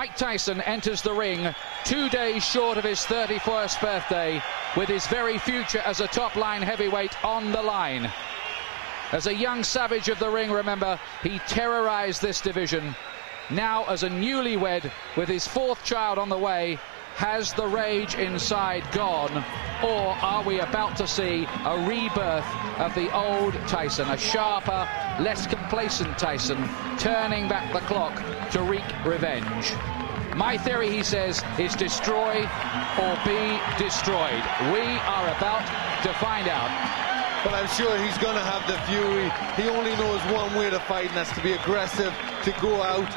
Mike Tyson enters the ring 2 days short of his 31st birthday, with his very future as a top-line heavyweight on the line. As a young savage of the ring, remember, he terrorized this division. Now, as a newlywed with his 4th child on the way, has the rage inside gone, or are we about to see a rebirth of the old Tyson, a sharper, less complacent Tyson, turning back the clock to wreak revenge? My theory, he says, is destroy or be destroyed. We are about to find out. But I'm sure he's going to have the fury. He only knows one way to fight, and that's to be aggressive, to go out,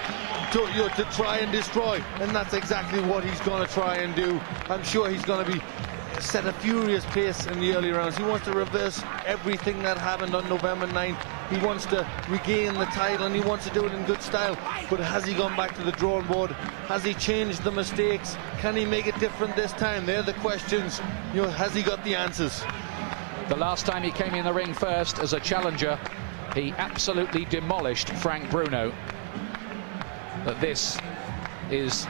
to try and destroy. And that's exactly what he's going to try and do. I'm sure he's going to set a furious pace in the early rounds. He wants to reverse everything that happened on November 9th. He wants to regain the title, and he wants to do it in good style. But has he gone back to the drawing board? Has he changed the mistakes? Can he make it different this time? They're the questions. You know, has he got the answers? The last time he came in the ring first as a challenger, he absolutely demolished Frank Bruno. But this is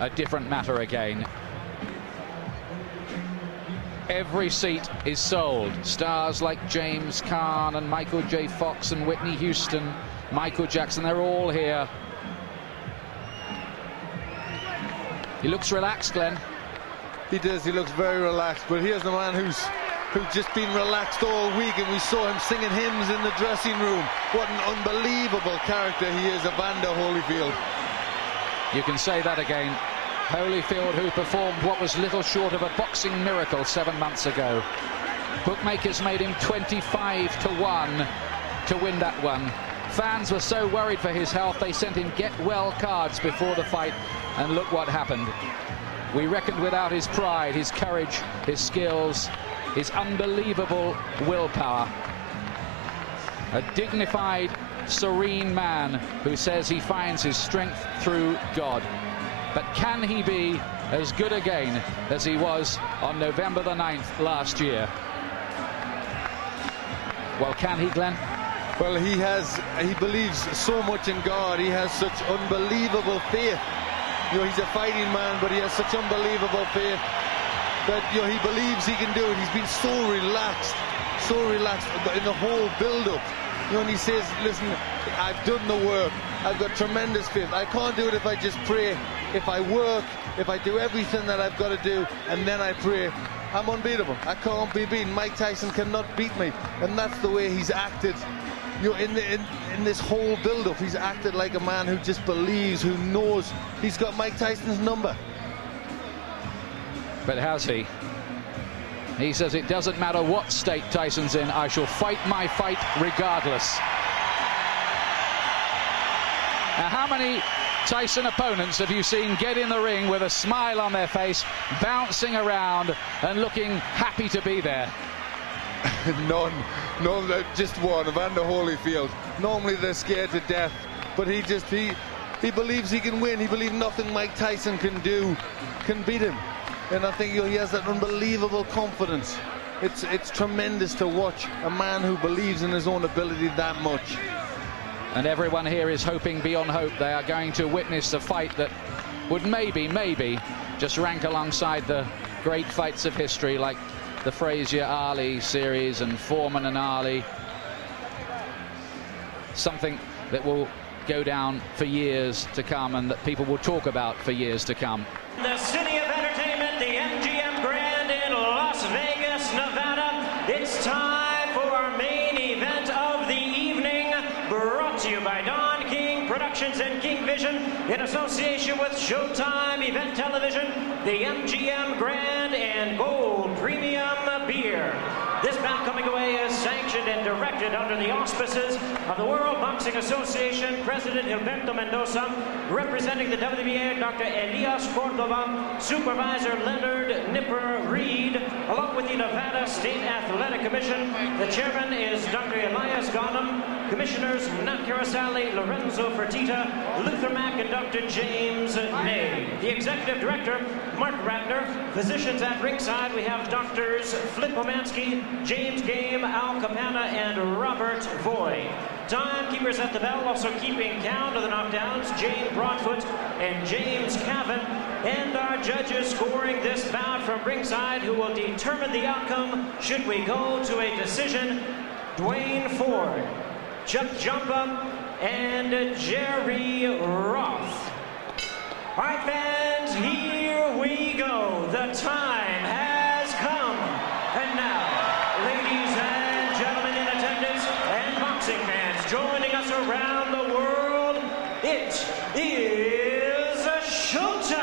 a different matter again. Every seat is sold. Stars like James Caan and Michael J. Fox and Whitney Houston, Michael Jackson, they're all here. He looks relaxed, Glenn. He does, he looks very relaxed, but here's the man who's just been relaxed all week, and we saw him singing hymns in the dressing room. What an unbelievable character he is, Evander Holyfield. You can say that again. Holyfield, who performed what was little short of a boxing miracle 7 months ago. Bookmakers made him 25-1 to win that one. Fans were so worried for his health, they sent him get-well cards before the fight, and look what happened. We reckoned without his pride, his courage, his skills, his unbelievable willpower. A dignified, serene man who says he finds his strength through God. But can he be as good again as he was on November the 9th last year? Well, can he, Glenn? Well, he believes so much in God. He has such unbelievable faith. You know, he's a fighting man, but he has such unbelievable faith that, you know, he believes he can do it. He's been so relaxed in the whole build-up. You know, and he says, listen, I've done the work. I've got tremendous faith. I can't do it if I just pray. If I work, if I do everything that I've got to do, and then I pray, I'm unbeatable. I can't be beaten. Mike Tyson cannot beat me. And that's the way he's acted. You know, in this whole build-up, he's acted like a man who just believes, who knows he's got Mike Tyson's number. But has he? He says it doesn't matter what state Tyson's in, I shall fight my fight regardless. Now, how many Tyson opponents have you seen get in the ring with a smile on their face, bouncing around and looking happy to be there? None. No, just one, Evander Holyfield. Normally they're scared to death, but he believes he can win. He believes nothing Mike Tyson can do can beat him. And I think, you know, he has that unbelievable confidence. It's tremendous to watch a man who believes in his own ability that much. And everyone here is hoping beyond hope. They are going to witness a fight that would maybe just rank alongside the great fights of history, like the Frazier-Ali series and Foreman and Ali. Something that will go down for years to come, and that people will talk about for years to come. The city of entertainment, the MGM Grand in Las Vegas, Nevada. It's time for our main event of the evening, brought to you by Don King Productions and King Vision in association with Showtime Event Television, the MGM Grand and Gold Premium Beer. This bout coming away is sanctioned and directed under the auspices of the World Boxing Association, President Gilberto Mendoza, representing the WBA, Dr. Elias Cordova, Supervisor Leonard Nipper Reed, along with the Nevada State Athletic Commission. The chairman is Dr. Elias Ghanem, Commissioners Nat Carasali, Lorenzo Fertitta, Luther Mack, and Dr. James Ney. The Executive Director, Mark Ratner. Physicians at ringside, we have Doctors Flip Omansky, James Game, Al Capana, and Robert Voy. Timekeepers at the bell, also keeping count of the knockdowns, Jane Broadfoot and James Cavan. And our judges scoring this bout from ringside, who will determine the outcome should we go to a decision: Dwayne Ford, Chuck Jumpa, and Jerry Roth. All right, fans, here we go. The time has come. And now, ladies and gentlemen in attendance and boxing fans joining us around the world, it is showtime!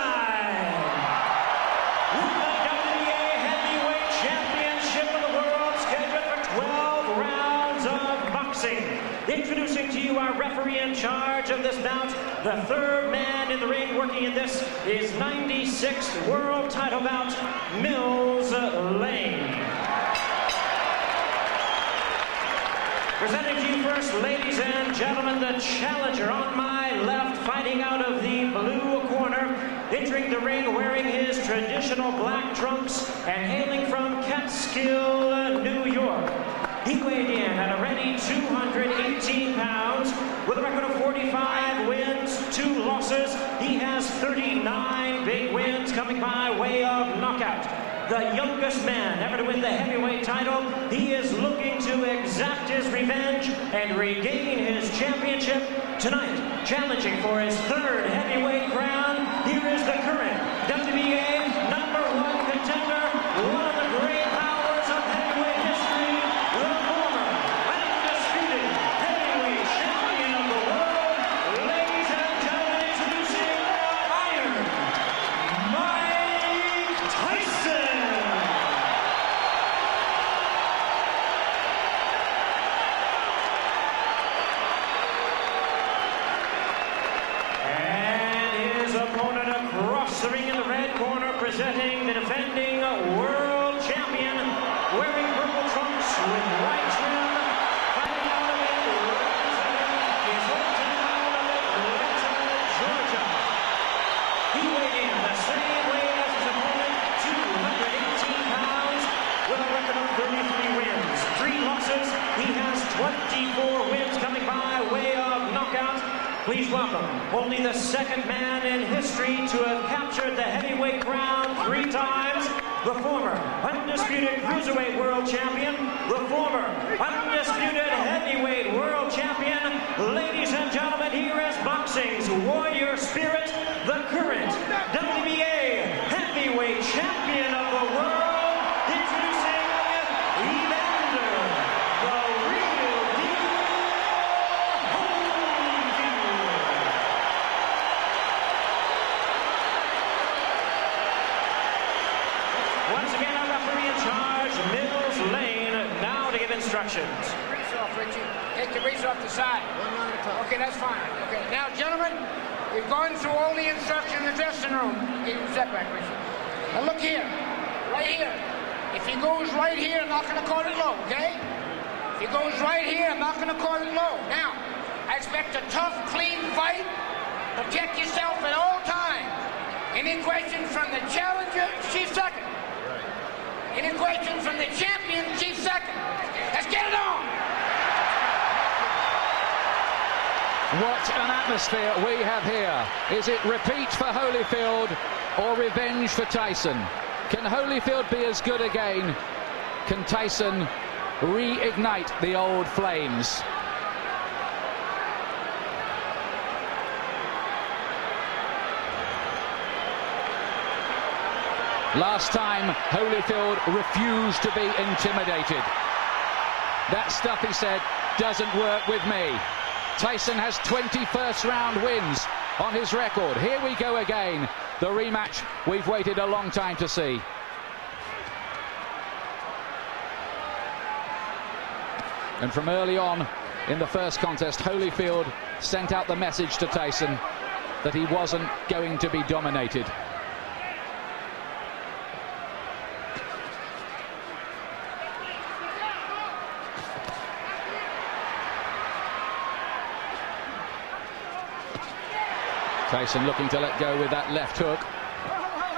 With the WBA Heavyweight Championship of the world scheduled for 12 rounds of boxing. Introducing to you our referee in charge of this bout, the third man in the ring working in this is 96th world title bout, Mills Lane. Presenting to you first, ladies and gentlemen, the challenger on my left, fighting out of the blue corner, entering the ring wearing his traditional black trunks and hailing from Catskill, New York. He weighed in at a ready 218 pounds with a record of 45 wins, 2 losses. He has 39 big wins coming by way of knockout. The youngest man ever to win the heavyweight title. He is looking to exact his revenge and regain his championship tonight. Challenging for his third heavyweight crown, here is the current WBA #1 contender, one of the great powers of heavyweight history, the former undisputed heavyweight champion of the world. Ladies and gentlemen, introducing Iron Mike Tyson. And his opponent across the ring in the red corner, presenting the defending world champion, wearing purple trunks with white trim, fighting out of it, representing his hometown of Atlanta, Georgia. He weighed in the same weight as his opponent, 218 pounds, with a record of 33 wins, 3 losses. He has 24 wins coming by way of knockout. Please welcome only the second man in history to have captured the heavyweight crown 3 times, the former undisputed cruiserweight world champion, the former undisputed heavyweight world champion. Ladies and gentlemen, here is boxing's warrior spirit, the current WBA heavyweight champion of the world, introducing Evander, the real deal, Holyfield. Once again, our referee in charge, Mills Lane, now to give instructions. Grease off, Richie. Take the grease off the side. Okay, that's fine. Okay, now, gentlemen, we've gone through all the instructions in the dressing room. Step back, Richie. Now, look here. Right here. If he goes right here, I'm not going to call it low, okay? If he goes right here, I'm not going to call it low. Now, I expect a tough, clean fight. Protect yourself at all times. Any questions from the challenger, she's second. Any questions from the champion, she's second. Let's get it on! What an atmosphere we have here. Is it repeat for Holyfield or revenge for Tyson? Can Holyfield be as good again? Can Tyson reignite the old flames? Last time, Holyfield refused to be intimidated. That stuff, he said, doesn't work with me. Tyson has 20 first-round wins on his record. Here we go again. The rematch we've waited a long time to see. And from early on in the first contest, Holyfield sent out the message to Tyson that he wasn't going to be dominated. Tyson looking to let go with that left hook.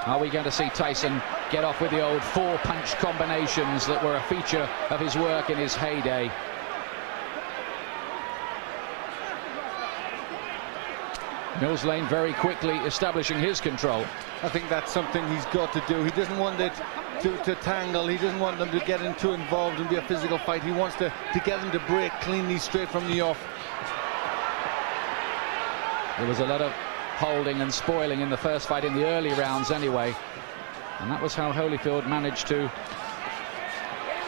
Are we going to see Tyson get off with the old 4-punch combinations that were a feature of his work in his heyday? Mills Lane very quickly establishing his control. I think that's something he's got to do. He doesn't want it to tangle. He doesn't want them to get too involved and be a physical fight. He wants to get them to break cleanly straight from the off. There was a lot of holding and spoiling in the first fight in the early rounds anyway. And that was how Holyfield managed to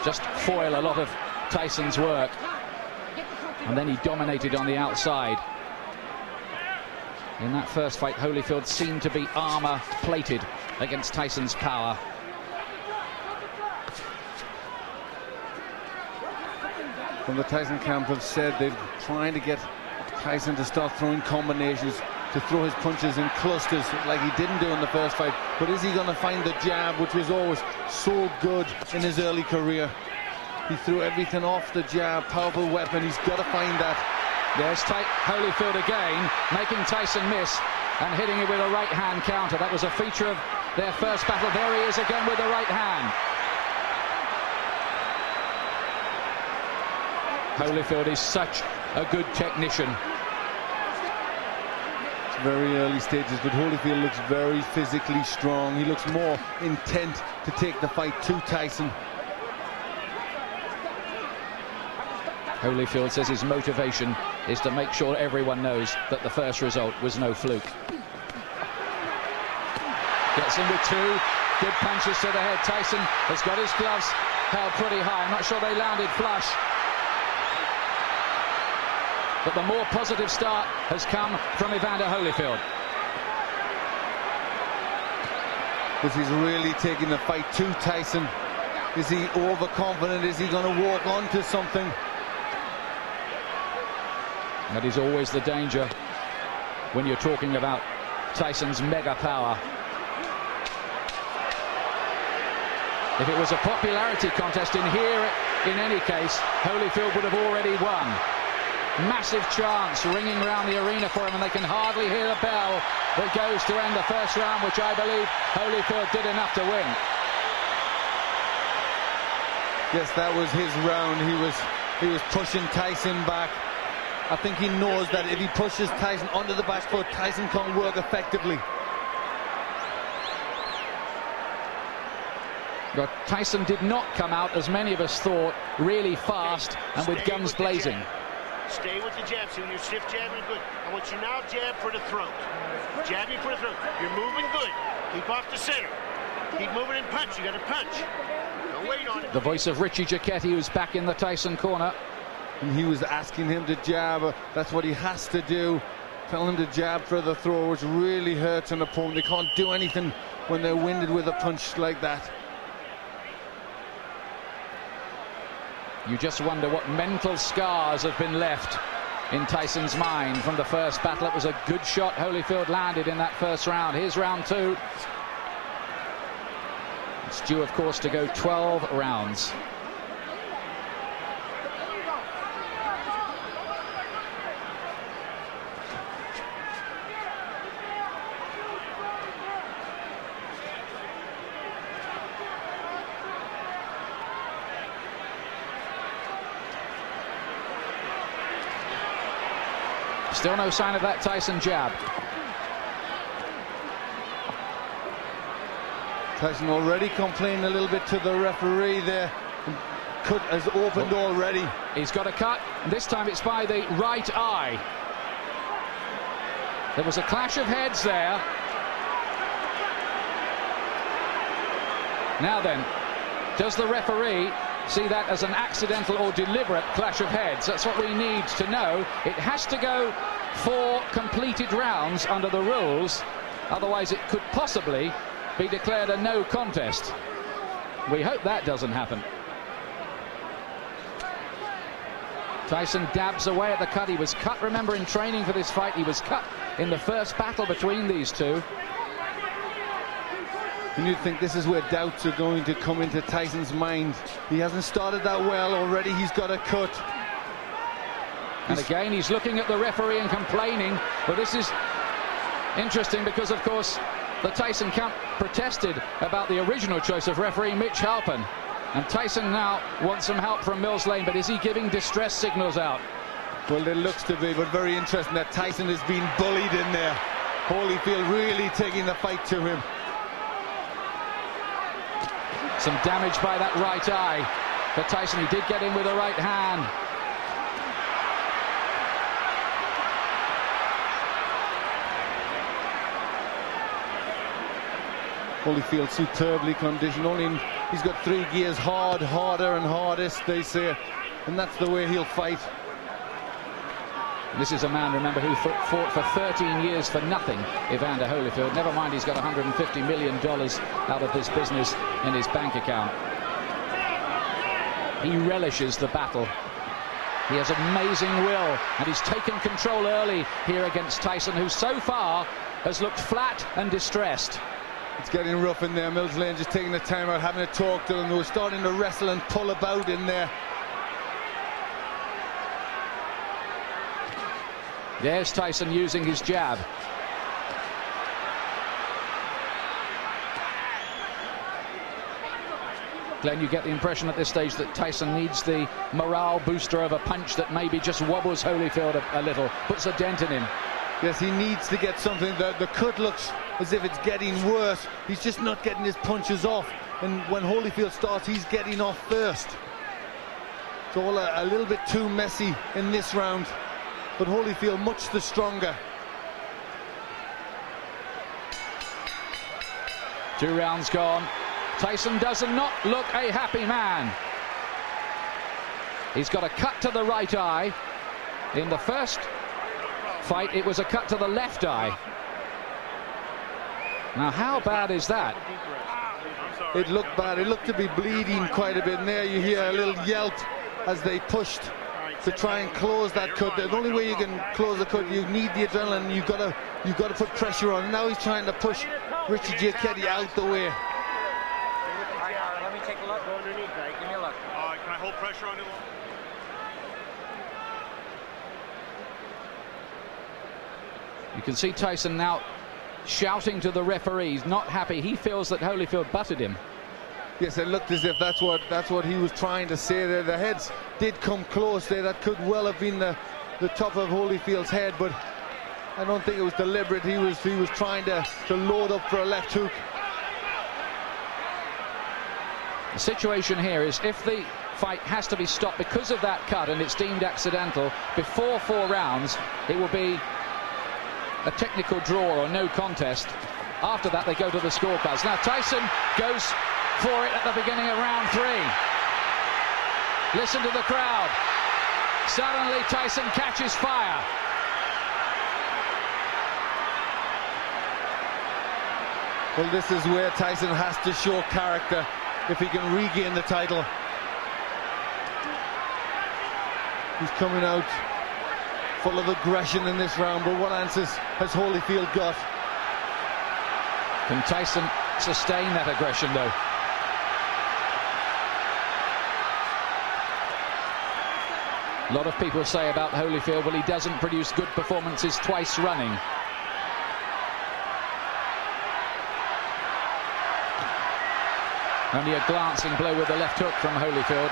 just foil a lot of Tyson's work. And then he dominated on the outside. In that first fight, Holyfield seemed to be armor-plated against Tyson's power. From the Tyson camp have said they're trying to get Tyson to start throwing combinations, to throw his punches in clusters like he didn't do in the first fight. But is he going to find the jab, which was always so good in his early career? He threw everything off the jab, powerful weapon. He's got to find that. There's Holyfield again, making Tyson miss and hitting it with a right-hand counter. That was a feature of their first battle. There he is again with the right hand. Holyfield is such a good technician. It's very early stages, but Holyfield looks very physically strong. He looks more intent to take the fight to Tyson. Holyfield says his motivation is to make sure everyone knows that the first result was no fluke. Gets in with two. Good punches to the head. Tyson has got his gloves held pretty high. I'm not sure they landed flush. But the more positive start has come from Evander Holyfield. This is really taking the fight to Tyson. Is he overconfident? Is he going to walk onto something? That is always the danger when you're talking about Tyson's mega power. If it was a popularity contest in here, in any case, Holyfield would have already won. Massive chants ringing around the arena for him, and they can hardly hear the bell that goes to end the first round, which I believe Holyfield did enough to win. Yes, that was his round. He was pushing Tyson back. I think he knows that if he pushes Tyson onto the back foot, Tyson can't work effectively. But Tyson did not come out, as many of us thought, really fast and with guns blazing. Stay with the jab, so you're stiff jabbing good. I want you now jab for the throat. Jabbing for the throat. You're moving good. Keep off the center. Keep moving and punch. You got to punch. Don't wait on it. The voice of Richie Giacchetti, who's back in the Tyson corner. And he was asking him to jab. That's what he has to do. Tell him to jab for the throw, which really hurts an opponent. They can't do anything when they're winded with a punch like that. You just wonder what mental scars have been left in Tyson's mind from the first battle. It was a good shot Holyfield landed in that first round. Here's round two. It's due, of course, to go 12 rounds. Still no sign of that Tyson jab. Tyson already complaining a little bit to the referee there. Cut has opened already. He's got a cut, and this time it's by the right eye. There was a clash of heads there. Now then, does the referee see that as an accidental or deliberate clash of heads? That's what we need to know. It has to go 4 completed rounds under the rules, otherwise it could possibly be declared a no contest. We hope that doesn't happen. Tyson dabs away at the cut. He was cut, remember, in training for this fight. He was cut in the first battle between these two. And you'd think this is where doubts are going to come into Tyson's mind. He hasn't started that well already. He's got a cut. And again, he's looking at the referee and complaining. But this is interesting because, of course, the Tyson camp protested about the original choice of referee Mitch Halpin. And Tyson now wants some help from Mills Lane, but is he giving distress signals out? Well, it looks to be, but very interesting that Tyson is being bullied in there. Holyfield really taking the fight to him. Some damage by that right eye for Tyson. He did get in with a right hand. Holyfield superbly conditioned. He's got 3 gears: hard, harder and hardest, they say, and that's the way he'll fight. This is a man, remember, who fought for 13 years for nothing, Evander Holyfield. Never mind, he's got $150 million out of this business in his bank account. He relishes the battle. He has amazing will, and he's taken control early here against Tyson, who so far has looked flat and distressed. It's getting rough in there. Mills Lane just taking the time out, having a talk to them. They were starting to wrestle and pull about in there. There's Tyson using his jab. Glenn, you get the impression at this stage that Tyson needs the morale booster of a punch that maybe just wobbles Holyfield a little, puts a dent in him. Yes, he needs to get something. The cut looks as if it's getting worse. He's just not getting his punches off. And when Holyfield starts, he's getting off first. It's all a little bit too messy in this round. But Holyfield much the stronger. 2 rounds gone. Tyson does not look a happy man. He's got a cut to the right eye. In the first fight, it was a cut to the left eye. Now, how bad is that? It looked bad. It looked to be bleeding quite a bit. And there you hear a little yelp as they pushed to try and close that cut. The only way you can close the cut, you need the adrenaline. You've got to put pressure on. Now he's trying to push Richie Giacchetti out the way. Let me take a look. Go underneath, right? Give me a look. Can I hold pressure on him? You can see Tyson now shouting to the referees, not happy. He feels that Holyfield butted him. Yes, it looked as if that's what he was trying to say there. The heads did come close there. That could well have been the top of Holyfield's head, but I don't think it was deliberate. He was trying to load up for a left hook. The situation here is if the fight has to be stopped because of that cut and it's deemed accidental before 4 rounds, it will be a technical draw or no contest. After that, they go to the scorecards. Now, Tyson goes for it at the beginning of round 3. Listen to the crowd. Suddenly, Tyson catches fire. Well, this is where Tyson has to show character if he can regain the title. He's coming out full of aggression in this round, but what answers has Holyfield got? Can Tyson sustain that aggression, though? A lot of people say about Holyfield, well, he doesn't produce good performances twice running. Only a glancing blow with the left hook from Holyfield.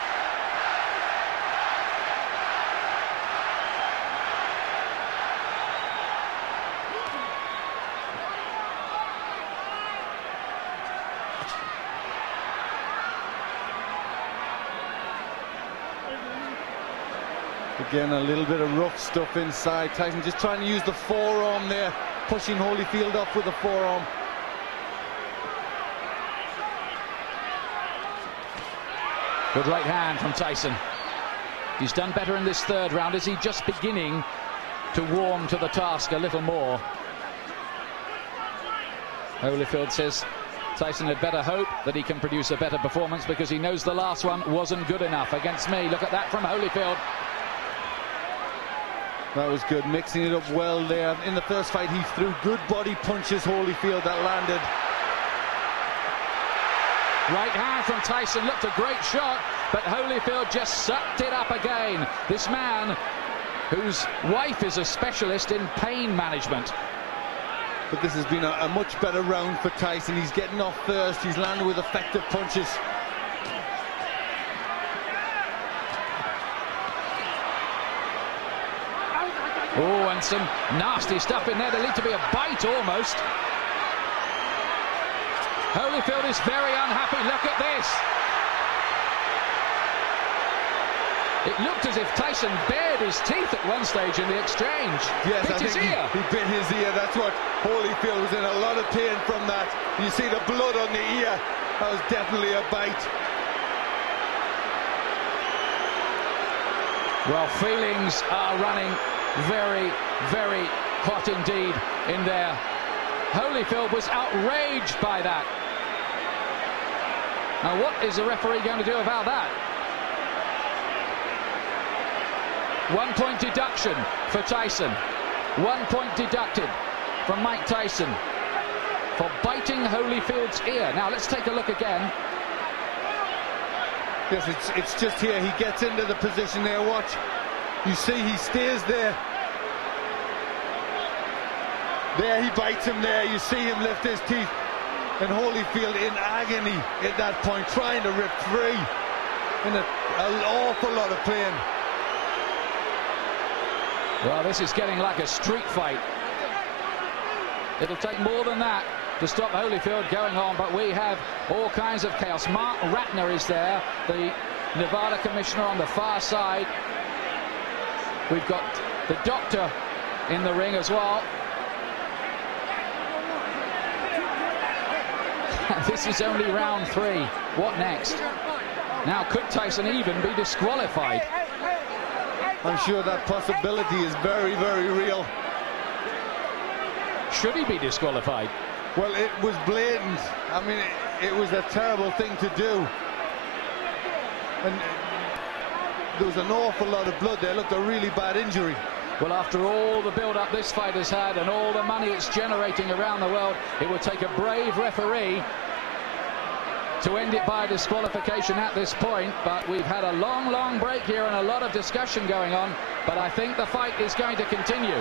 Again, a little bit of rough stuff inside. Tyson just trying to use the forearm there, pushing Holyfield up with the forearm. Good right hand from Tyson. He's done better in this 3rd round. Is he just beginning to warm to the task a little more? Holyfield says Tyson had better hope that he can produce a better performance because he knows the last one wasn't good enough against me. Look at that from Holyfield. That was good, mixing it up well there. In the first fight, he threw good body punches, Holyfield, that landed. Right hand from Tyson, looked a great shot, but Holyfield just sucked it up again. This man, whose wife is a specialist in pain management. But this has been a much better round for Tyson. He's getting off first, he's landing with effective punches. and some nasty stuff in there. There lead to be a bite almost. Holyfield is very unhappy. Look at this. It looked as if Tyson bared his teeth at one stage in the exchange. Yes, bit I his think ear. He bit his ear. That's what Holyfield was in a lot of pain from that. You see the blood on the ear. That was definitely a bite. Well, feelings are running very, very hot indeed in there. Holyfield was outraged by that. Now, what is the referee going to do about that? 1 point deduction for Tyson. 1 point deducted from Mike Tyson for biting Holyfield's ear. Now let's take a look again. Yes, it's just here. He gets into the position there. Watch. You see he stays there. There he bites him there. You see him lift his teeth. And Holyfield in agony at that point, trying to rip free. In an awful lot of pain. Well, this is getting like a street fight. It'll take more than that to stop Holyfield going on, but we have all kinds of chaos. Mark Ratner is there, the Nevada commissioner on the far side. We've got the doctor in the ring as well. This is only round 3. What next? Now, could Tyson even be disqualified? I'm sure that possibility is very, very real. Should he be disqualified? Well, it was blatant. I mean, it was a terrible thing to do. And there was an awful lot of blood there. Looked a really bad injury. Well, after all the build-up this fight has had and all the money it's generating around the world, it would take a brave referee to end it by disqualification at this point. But we've had a long, long break here and a lot of discussion going on. But I think the fight is going to continue.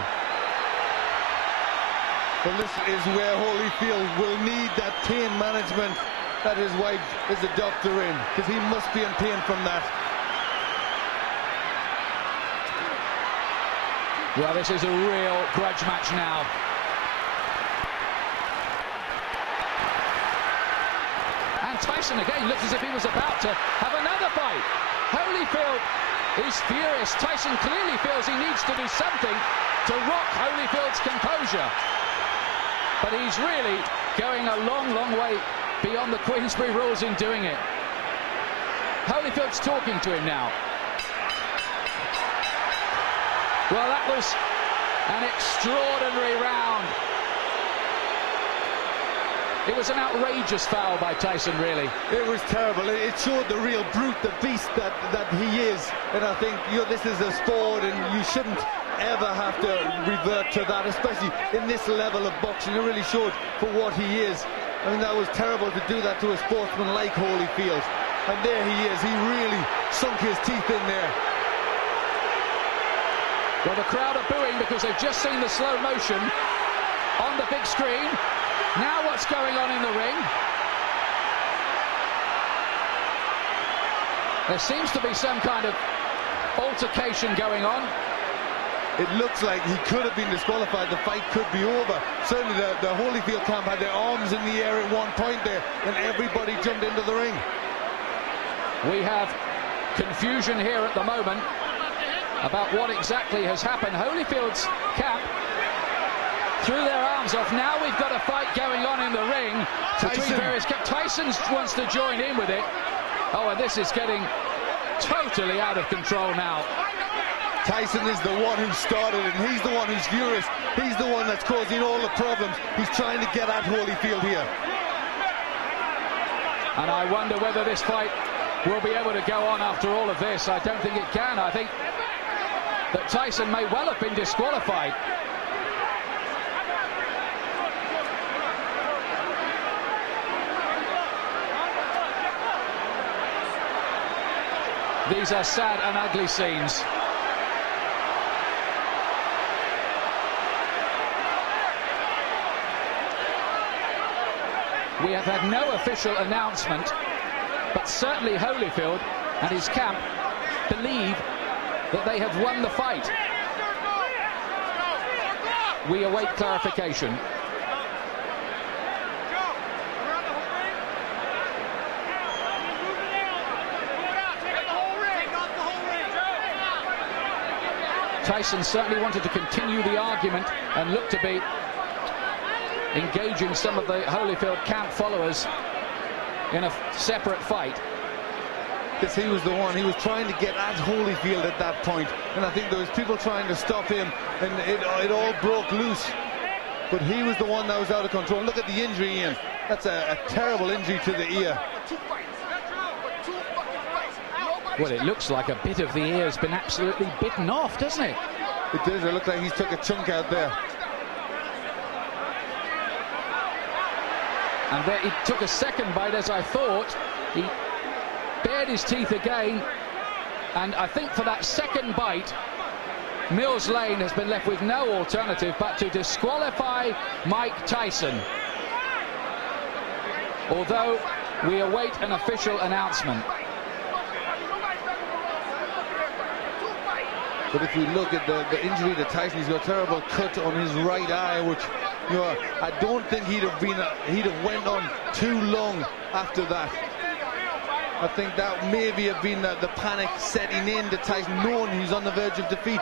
Well, this is where Holyfield will need that pain management that his wife is a doctor in, because he must be in pain from that. Well, this is a real grudge match now. And Tyson again looks as if he was about to have another fight. Holyfield is furious. Tyson clearly feels he needs to do something to rock Holyfield's composure. But he's really going a long, long way beyond the Queensberry rules in doing it. Holyfield's talking to him now. Well, that was an extraordinary round. It was an outrageous foul by Tyson, really. It was terrible. It showed the real brute, the beast that he is. And I think, you know, this is a sport and you shouldn't ever have to revert to that, especially in this level of boxing. It really showed for what he is. I mean, that was terrible to do that to a sportsman like Holyfield. And there he is. He really sunk his teeth in there. Well, the crowd are booing because they've just seen the slow motion on the big screen. Now what's going on in the ring? There seems to be some kind of altercation going on. It looks like he could have been disqualified. The fight could be over. Certainly the Holyfield camp had their arms in the air at one point there, and everybody jumped into the ring. We have confusion here at the moment about what exactly has happened. Holyfield's camp threw their arms off. Now we've got a fight going on in the ring between various camps. Tyson wants to join in with it. Oh, and this is getting totally out of control now. Tyson is the one who started it, and he's the one who's furious. He's the one that's causing all the problems. He's trying to get at Holyfield here. And I wonder whether this fight will be able to go on after all of this. I don't think it can. I think that Tyson may well have been disqualified. These are sad and ugly scenes. We have had no official announcement, but certainly Holyfield and his camp believe that they have won the fight. we await clarification. Tyson certainly wanted to continue the argument and looked to be engaging some of the Holyfield camp followers in a separate fight. Because he was the one, he was trying to get at Holyfield at that point, and I think there was people trying to stop him, and it all broke loose. But he was the one that was out of control. Look at the injury, Ian. That's a terrible injury to the ear. Well, it looks like a bit of the ear has been absolutely bitten off, doesn't it? It does. It looks like he's took a chunk out there. And there he took a second bite, as I thought. He bared his teeth again, and I think for that second bite, Mills Lane has been left with no alternative but to disqualify Mike Tyson. Although we await an official announcement. But if we look at the injury to Tyson, he's got a terrible cut on his right eye, which, you know, I don't think he'd have went on too long after that. I think that maybe have been the panic setting in to Tyson, knowing he's on the verge of defeat.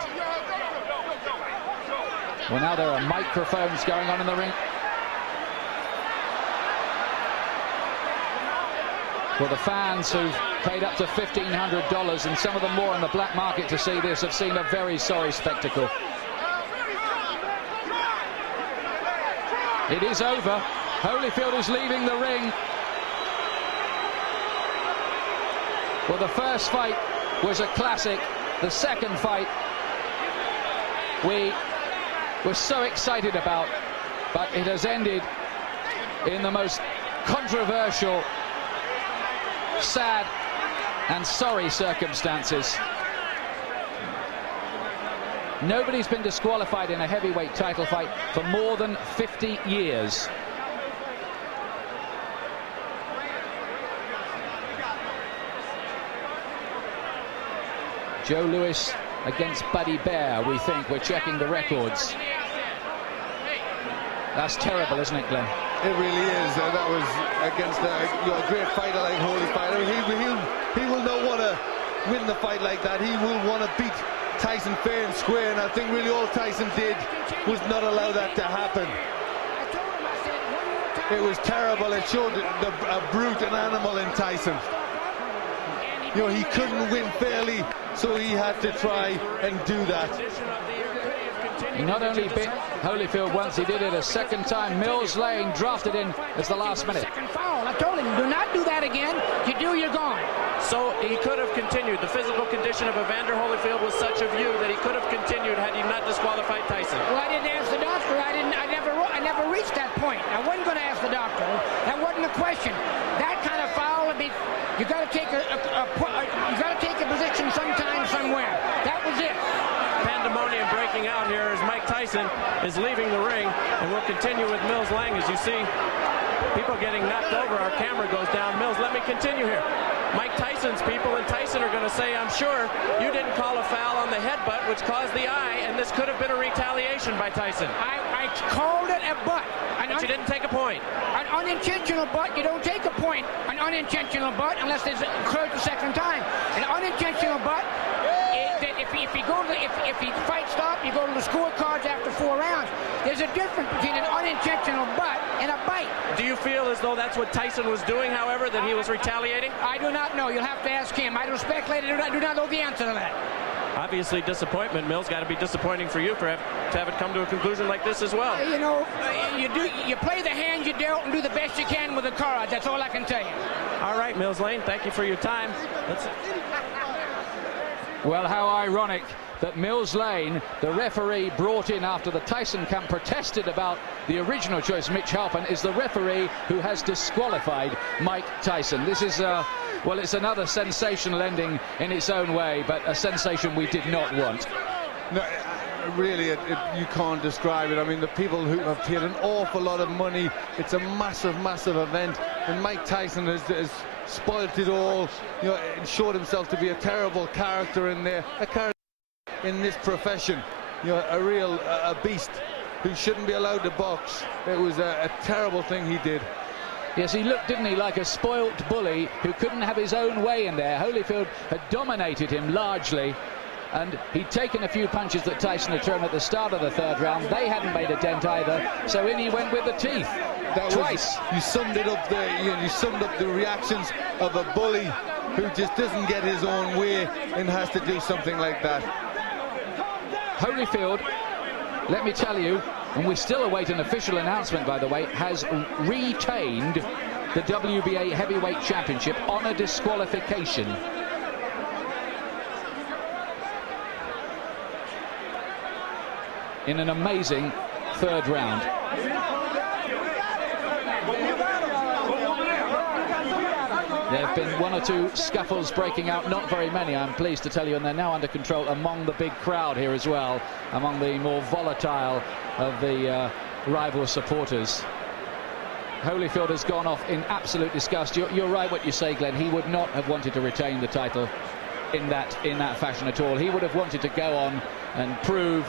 Well, now there are microphones going on in the ring. Well, the fans who've paid up to $1,500 and some of them more on the black market to see this have seen a very sorry spectacle. It is over. Holyfield is leaving the ring. Well, the first fight was a classic. The second fight we were so excited about, but it has ended in the most controversial, sad and sorry circumstances. Nobody's been disqualified in a heavyweight title fight for more than 50 years. Joe Louis against Buddy Bear, we think. We're checking the records. That's terrible, isn't it, Glenn? It really is. That was against a great fighter like Holyfield. He will not want to win the fight like that. He will want to beat Tyson fair and square, and I think really all Tyson did was not allow that to happen. It was terrible. It showed a brute, an animal in Tyson. You know, he couldn't win fairly, so he had to try and do that. He not only bit Holyfield once, he did it a second time. Mills Lane drafted in as the last minute. Second foul. I told him, do not do that again. You do, you're gone. So he could have continued. The physical condition of Evander Holyfield was such of you that he could have continued had he not disqualified Tyson. Well, I didn't ask the doctor. I never reached that point. I wasn't going to ask the doctor. That wasn't a question. That kind of foul, you got to take a position sometime, somewhere. That was it. Pandemonium breaking out here as Mike Tyson is leaving the ring, and we'll continue with Mills Lang. As you see people getting knocked over, our camera goes down. Mills, let me continue here. Mike Tyson's people and Tyson are going to say, I'm sure you didn't call a foul on the headbutt, which caused the eye, and this could have been a retaliation by Tyson. I called it a butt. But you didn't take a point. An unintentional butt, you don't take a point. An unintentional butt, unless it's occurred the second time. An unintentional butt, if he fight stop, you go to the scorecards after 4 rounds. There's a difference between an unintentional butt and a bite. Do you feel as though that's what Tyson was doing, however, that he was retaliating? I do not know. You'll have to ask him. I don't speculate. I do not know the answer to that. Obviously, disappointment. Mills, got to be disappointing for you to have it come to a conclusion like this as well. You know, you play the hand you dealt and do the best you can with the cards. That's all I can tell you. All right, Mills Lane, thank you for your time. Well, how ironic that Mills Lane, the referee brought in after the Tyson camp protested about the original choice, Mitch Halpin, is the referee who has disqualified Mike Tyson. This is, well, it's another sensational ending in its own way, but a sensation we did not want. No, really, you can't describe it. I mean, the people who have paid an awful lot of money, it's a massive, massive event, and Mike Tyson has spoilt it all, you know, and showed himself to be a terrible character in there, a character in this profession, you know, a real beast. who shouldn't be allowed to box. It was a terrible thing he did. Yes, he looked, didn't he, like a spoilt bully who couldn't have his own way in there. Holyfield had dominated him largely, and he'd taken a few punches that Tyson had thrown at the start of the third round. They hadn't made a dent either, so in he went with the teeth. That twice. You summed it up there. You summed up the reactions of a bully who just doesn't get his own way and has to do something like that. Holyfield, let me tell you, and we still await an official announcement, by the way, has retained the WBA Heavyweight Championship on a disqualification. In an amazing third round. There have been one or two scuffles breaking out, not very many, I'm pleased to tell you, and they're now under control among the big crowd here as well, among the more volatile of the rival supporters. Holyfield has gone off in absolute disgust. You're right what you say, Glenn. He would not have wanted to retain the title in that fashion at all. He would have wanted to go on and prove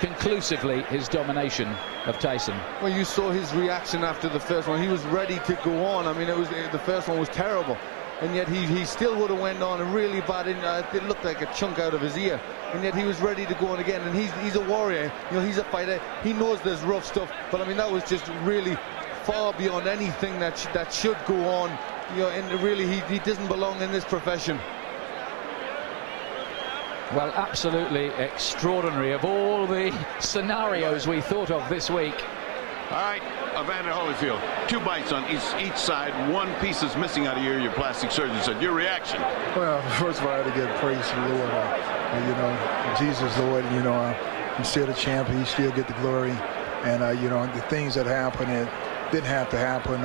conclusively his domination of Tyson. Well, you saw his reaction after the first one. He was ready to go on. I mean, the first one was terrible, and yet he still would have went on and really bad. It looked like a chunk out of his ear, and yet he was ready to go on again. And he's a warrior. You know, he's a fighter. He knows there's rough stuff, but I mean, that was just really far beyond anything that should go on. You know, and really, he doesn't belong in this profession. Well, absolutely extraordinary of all the scenarios we thought of this week. All right, Evander Holyfield, 2 bites on each side. 1 piece is missing out of your plastic surgeon said. Your reaction? Well, first of all, I had to give praise to the Lord. You know, Jesus, Lord, you know, he's still the champion. He still get the glory. And, you know, the things that happened, it didn't have to happen.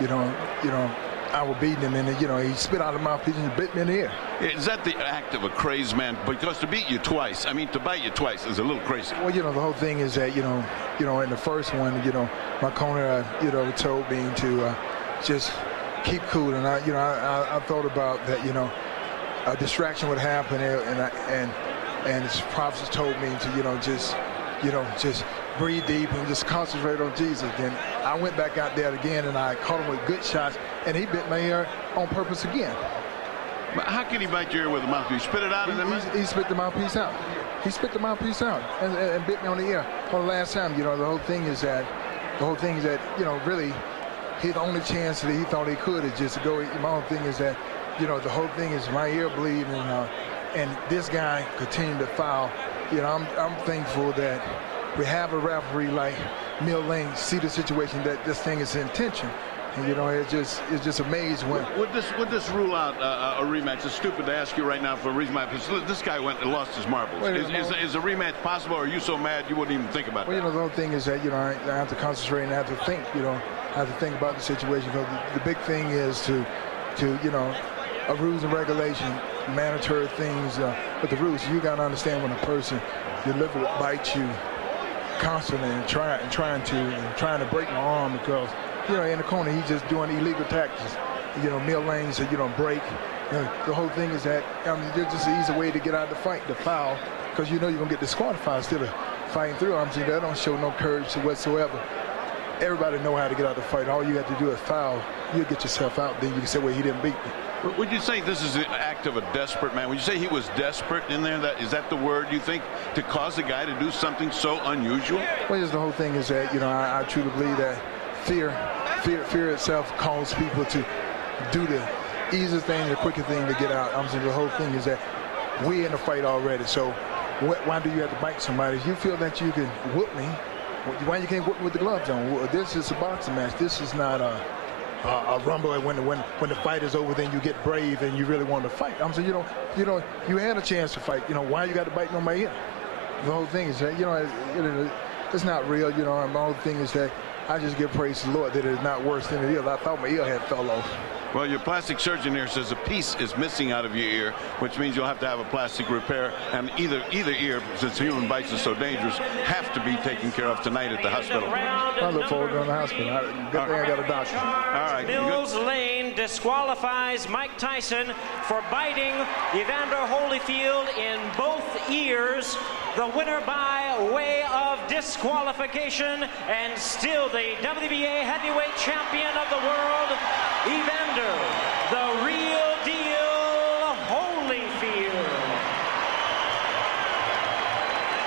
You know, I was beating him, and you know, he spit out of my mouthpiece and bit me in the ear. Is that the act of a crazed man? Because to beat you twice, I mean, to bite you twice is a little crazy. Well, you know, the whole thing is that, you know, in the first one, you know, my corner, you know, told me to just keep cool, and I thought about that, you know, a distraction would happen, and his prophets told me to, you know, just breathe deep and just concentrate on Jesus. Then I went back out there again, and I caught him with good shots, and he bit my ear on purpose again. But how can he bite your ear with a mouthpiece? Spit it out of them? He spit the mouthpiece out. He spit the mouthpiece out and bit me on the ear. On the last time, you know, the whole thing is that, you know, really, his only chance that he thought he could is just to go. My whole thing is that, you know, the whole thing is my ear bleeding, and this guy continued to foul. You know, I'm thankful that we have a referee like Mill Lane see the situation that this thing is intention. And, you know, it's just amazed when. Would this rule out a rematch? It's stupid to ask you right now for a rematch. This guy went and lost his marbles. Is a rematch possible, or are you so mad you wouldn't even think about it? Well, you know, the whole thing is that, you know, I have to concentrate and I have to think, you know, I have to think about the situation. Because the big thing is to you know, a rules and regulation, mandatory things, but the rules, you got to understand when a person deliberately bites you constantly and trying to break my arm, because, you know, in the corner he's just doing illegal tactics. You know, Mill Lane said, you don't break. You know, the whole thing is that there's just an easy way to get out of the fight, the foul, because you know you're gonna get disqualified instead of fighting through. I'm saying that don't show no courage whatsoever. Everybody know how to get out of the fight. All you have to do is foul. You'll get yourself out. Then you can say, well, he didn't beat me. Would you say this is an act of a desperate man? Would you say he was desperate in there? Is that the word you think, to cause a guy to do something so unusual? Well, just the whole thing is that, you know, I truly believe that fear itself causes people to do the easiest thing, the quickest thing to get out. I'm saying the whole thing is that we're in the fight already. So why do you have to bite somebody? If you feel that you can whoop me, why you can't whoop me with the gloves on? This is a boxing match. This is not a rumble. When the fight is over, then you get brave and you really want to fight. I'm saying, you had a chance to fight. You know, why you got to bite on my ear? The whole thing is that, you know, it's not real. You know, and the whole thing is that I just give praise to the Lord that it is not worse than it is. I thought my ear had fell off. Well, your plastic surgeon here says a piece is missing out of your ear, which means you'll have to have a plastic repair, and either ear, since human bites are so dangerous, have to be taken care of tonight at the hospital. I look forward to going to the hospital. Good thing I got a doctor. All right. Mills Lane disqualifies Mike Tyson for biting Evander Holyfield in both ears. The winner by by way of disqualification, and still the WBA heavyweight champion of the world, Evander, the real deal, Holyfield.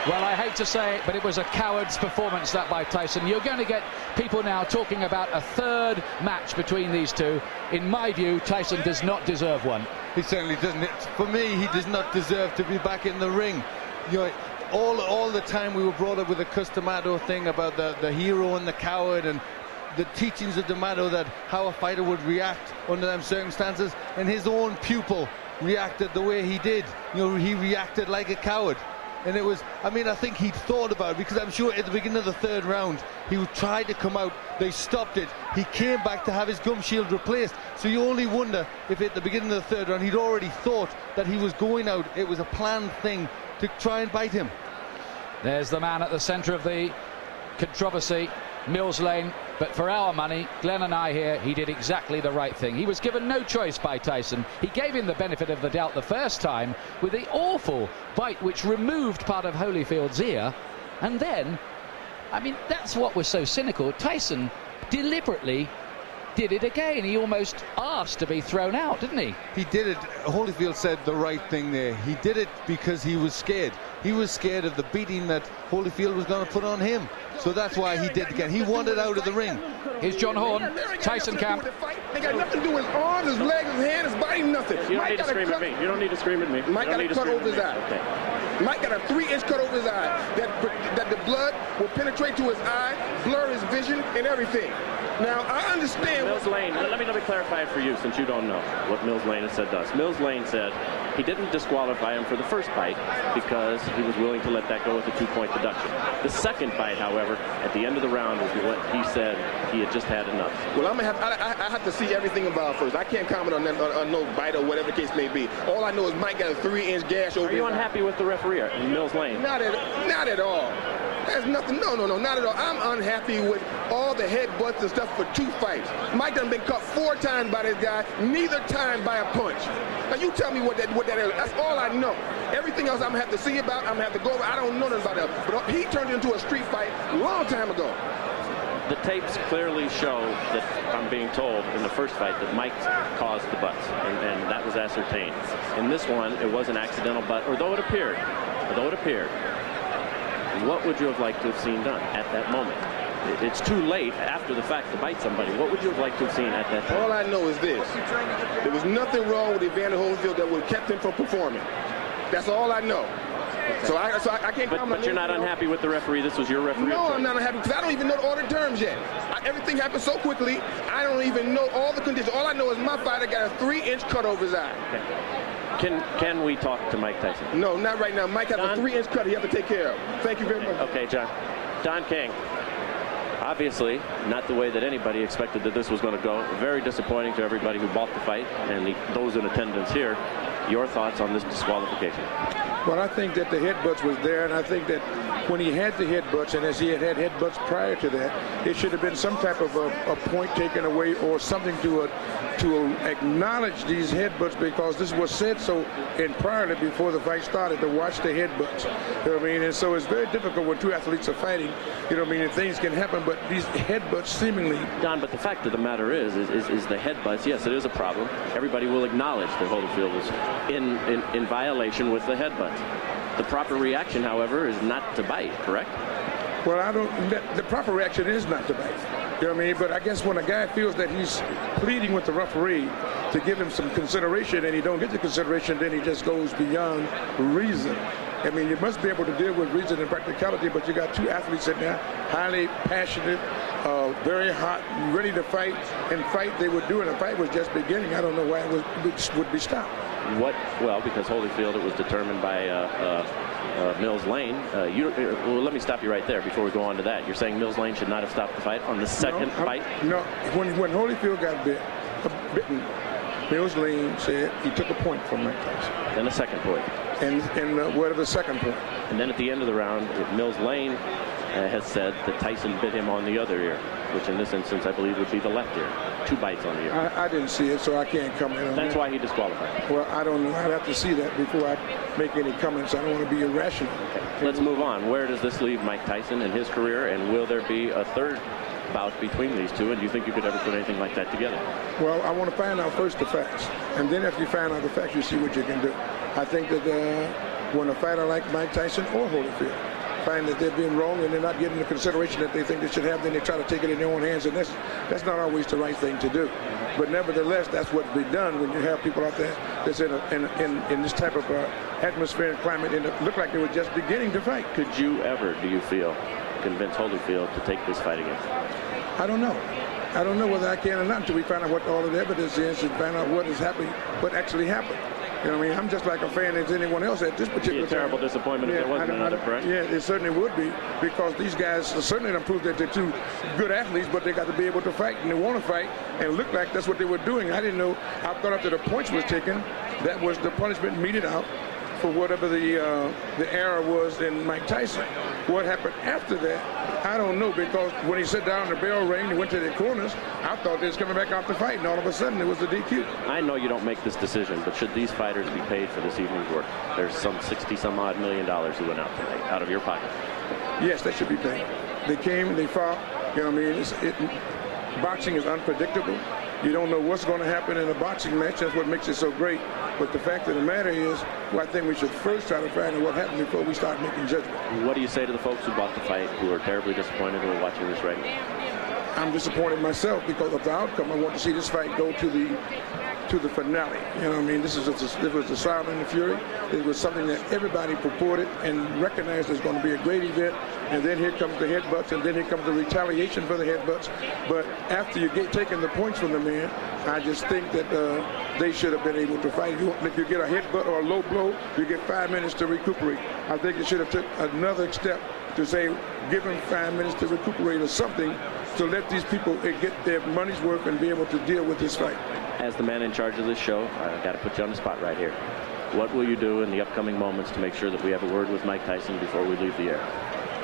Well, I hate to say it, but it was a coward's performance, that by Tyson. You're going to get people now talking about a third match between these two. In my view, Tyson does not deserve one. He certainly doesn't. For me, he does not deserve to be back in the ring. You know, all the time we were brought up with the Customato thing about the hero and the coward, and the teachings of D'Amato that how a fighter would react under them circumstances, and his own pupil reacted the way he did. You know, he reacted like a coward. And it was, I mean, I think he'd thought about it, because I'm sure at the beginning of the third round, he tried to come out, they stopped it. He came back to have his gum shield replaced. So you only wonder if at the beginning of the third round, he'd already thought that he was going out. It was a planned thing to try and bite him. There's the man at the centre of the controversy, Mills Lane. But for our money, Glenn and I here, he did exactly the right thing. He was given no choice by Tyson. He gave him the benefit of the doubt the first time with the awful bite which removed part of Holyfield's ear. And then, I mean, that's what was so cynical. Tyson deliberately did it again. He almost asked to be thrown out, didn't he? He did it. Holyfield said the right thing there. He did it because he was scared. He was scared of the beating that Holyfield was going to put on him. So that's why he did it again. He wanted out of the ring. Here's John Horn, Tyson camp. Ain't got nothing to do with his arms, his legs, his hands, his body, nothing. You don't need to scream at me. You don't need to scream at me. Mike got a cut over his eye. Okay. Mike got a 3-inch cut over his eye. That the blood will penetrate to his eye, blur his vision, and everything. Now, I understand. Mills Lane, let me clarify it for you, since you don't know what Mills Lane has said to us. Mills Lane said he didn't disqualify him for the first bite because he was willing to let that go with a 2-point deduction. The second bite, however, at the end of the round, is what he said he had just had enough. Well, I have to see everything about first. I can't comment on that, on no bite or whatever the case may be. All I know is Mike got a 3-inch gash over his eye. Are you unhappy with the referee, Mills Lane? Not at all. There's nothing. No, not at all. I'm unhappy with all the headbutts and stuff for 2 fights. Mike done been cut 4 times by this guy, neither time by a punch. Now you tell me what that is. That's all I know. Everything else I'm gonna have to see about. I'm gonna have to go over. I don't know nothing about that. But he turned it into a street fight a long time ago. The tapes clearly show that, I'm being told, in the first fight that Mike caused the butts, and that was ascertained. In this one, it was an accidental butt, although it appeared. What would you have liked to have seen done at that moment? It's too late after the fact to bite somebody. What would you have liked to have seen at that time? All I know is this. There was nothing wrong with Evander Holyfield that would have kept him from performing. That's all I know. So I can't comment. But you're not unhappy with the referee? This was your referee? No, I'm not unhappy because I don't even know the order terms yet. Everything happened so quickly, I don't even know all the conditions. All I know is my fighter got a 3-inch cut over his eye. Okay. Can we talk to Mike Tyson? No, not right now. Mike has a 3-inch cut he has to take care of. Thank you very much. Okay, John. Don King. Obviously, not the way that anybody expected that this was going to go. Very disappointing to everybody who bought the fight and those in attendance here. Your thoughts on this disqualification? Well, I think that the headbutts was there, and I think that when he had the headbutts, and as he had headbutts prior to that, it should have been some type of a point taken away or something to acknowledge these headbutts, because this was said so priorly before the fight started, to watch the headbutts. You know what I mean? And so it's very difficult when 2 athletes are fighting. You know what I mean? And things can happen, but these headbutts seemingly... Don, but the fact of the matter is the headbutts, yes, it is a problem. Everybody will acknowledge that Holyfield was in violation with the headbutts. The proper reaction, however, is not to bite, correct? Well, the proper reaction is not to bite. You know what I mean? But I guess when a guy feels that he's pleading with the referee to give him some consideration and he don't get the consideration, then he just goes beyond reason. I mean, you must be able to deal with reason and practicality, but you got 2 athletes in there, highly passionate, very hot, ready to fight, and fight they would do, and the fight was just beginning. I don't know why it would be stopped. Well, because Holyfield, it was determined by Mills Lane. Well, let me stop you right there before we go on to that. You're saying Mills Lane should not have stopped the fight on the second fight? No. When Holyfield got bitten, Mills Lane said he took a point from Mike Tyson. Then a second point. And what of the second point? And then at the end of the round, Mills Lane has said that Tyson bit him on the other ear. which in this instance I believe would be the left ear. 2 bites on the ear. I didn't see it, so I can't comment on that. That's why he disqualified. Well, I don't know. I'd have to see that before I make any comments. I don't want to be irrational. Okay. Let's move on. Where does this leave Mike Tyson in his career, and will there be a third bout between these two, and do you think you could ever put anything like that together? Well, I want to find out first the facts, and then if you find out the facts, you see what you can do. I think that when a fighter like Mike Tyson or Holyfield find that they're being wrong and they're not getting the consideration that they think they should have, then they try to take it in their own hands, and that's not always the right thing to do. But nevertheless, that's what's been done when you have people out there that's in this type of atmosphere and climate, and it looked like they were just beginning to fight. Could you ever, do you feel, convince Holyfield to take this fight again? I don't know. I don't know whether I can or not until we find out what all of the evidence is and find out what is happening, what actually happened. You know what I mean? I'm just like a fan as anyone else at this particular time. Terrible disappointment if there wasn't another, correct? Yeah, it certainly would be, because these guys certainly don't prove that they're two good athletes, but they got to be able to fight, and they want to fight, and it looked like that's what they were doing. I didn't know. I thought after the points was taken, that was the punishment meted out for whatever the error was in Mike Tyson. What happened after that, I don't know, because when he sat down in the bell rang, he went to the corners, I thought they was coming back out to fight, and all of a sudden it was a DQ. I know you don't make this decision, but should these fighters be paid for this evening's work? There's some $60-some-odd million who went out tonight, out of your pocket. Yes, they should be paid. They came, they fought. You know what I mean? Boxing is unpredictable. You don't know what's going to happen in a boxing match. That's what makes it so great. But the fact of the matter is, well, I think we should first try to find out what happened before we start making judgment. What do you say to the folks who bought the fight, who are terribly disappointed, who are watching this right now? I'm disappointed myself because of the outcome. I want to see this fight go to the finale. You know what I mean? This was the Sound and the Fury. It was something that everybody purported and recognized as going to be a great event. And then here comes the headbutts, and then here comes the retaliation for the headbutts. But after you get taking the points from the man, I just think that they should have been able to fight. If you get a headbutt or a low blow, you get 5 minutes to recuperate. I think it should have took another step to say, give them 5 minutes to recuperate or something, to let these people get their money's worth and be able to deal with this fight. As the man in charge of this show, I've got to put you on the spot right here. What will you do in the upcoming moments to make sure that we have a word with Mike Tyson before we leave the air?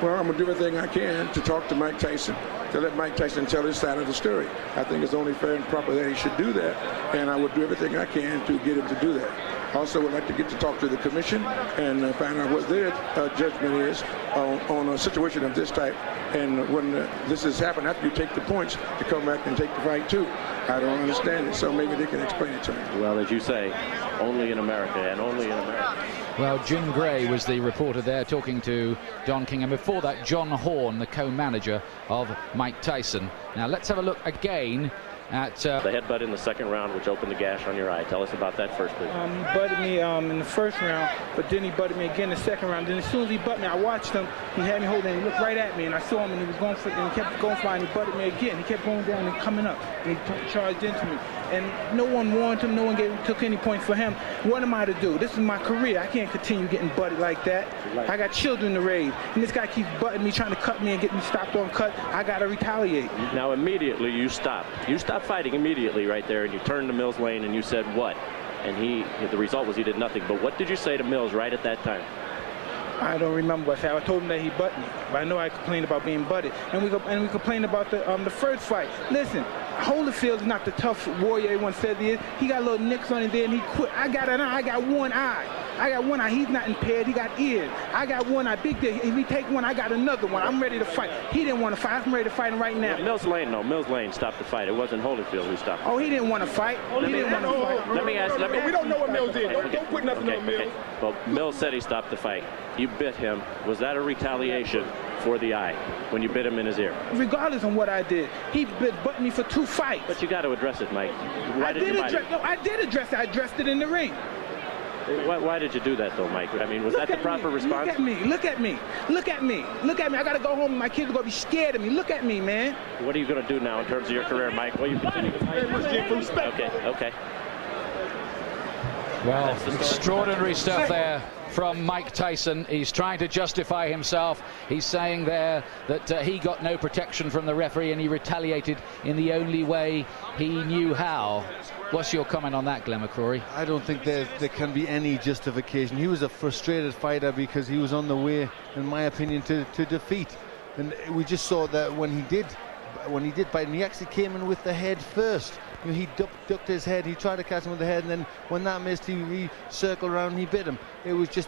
Well, I'm going to do everything I can to talk to Mike Tyson, to let Mike Tyson tell his side of the story. I think it's only fair and proper that he should do that, and I would do everything I can to get him to do that. Also, would like to get to talk to the commission and find out what their judgment is on a situation of this type. And when this has happened, after you take the points, to come back and take the fight too. I don't understand it, so maybe they can explain it to me. Well, as you say, only in America, and only in America. Well, Jim Gray was the reporter there talking to Don King, and before that, John Horn, the co-manager of Mike Tyson. Now, let's have a look again at the headbutt in the second round, which opened the gash on your eye. Tell us about that first, please. He butted me in the first round, but then he butted me again in the second round. Then as soon as he butted me, I watched him. He had me holding, and he looked right at me, and I saw him, and he was going for it, and he kept going for it, and he butted me again. He kept going down and coming up, and he charged into me. And no one warned him, no one took any points for him. What am I to do? This is my career. I can't continue getting butted like that. I got children to raise, and this guy keeps butting me, trying to cut me and get me stopped on cut. I got to retaliate. Now, immediately you stopped. You stopped fighting immediately right there, and you turned to Mills Lane, and you said what? And the result was he did nothing. But what did you say to Mills right at that time? I don't remember what I said. I told him that he butted me, but I know I complained about being butted. And we complained about the first fight. Listen, Holyfield's not the tough warrior everyone says he is. He got little nicks on his there, and he quit. I got an eye. I got one eye. I got one eye. He's not impaired. He got ears. I got one eye. Big deal. If he take one, I got another one. I'm ready to fight. He didn't want to fight. I'm ready to fight him right now. Mills Lane, no. Mills Lane stopped the fight. It wasn't Holyfield who stopped it. Oh, he didn't want to fight. He didn't want to fight. Let me ask. We don't know what Mills did. Don't put nothing on Mills. Okay. Well, Mills said he stopped the fight. You bit him. Was that a retaliation for the eye when you bit him in his ear? Regardless of what I did, he butted me for 2 fights. But you got to address it, Mike. I did address it. I addressed it in the ring. Why did you do that, though, Mike? I mean, was that the proper response? Look at me. Look at me. Look at me. Look at me. I got to go home. My kids are going to be scared of me. Look at me, man. What are you going to do now in terms of your career, Mike? Well, you continue to fight. Okay. Well, extraordinary stuff there from Mike Tyson. He's trying to justify himself. He's saying there that he got no protection from the referee and he retaliated in the only way he knew how. What's your comment on that, Glenn McCrory? I don't think there can be any justification. He was a frustrated fighter because he was on the way, in my opinion, to defeat. And we just saw that when he did when he did bite him, he actually came in with the head first. You know, he ducked his head, he tried to catch him with the head, and then when that missed, he circled around and he bit him. It was just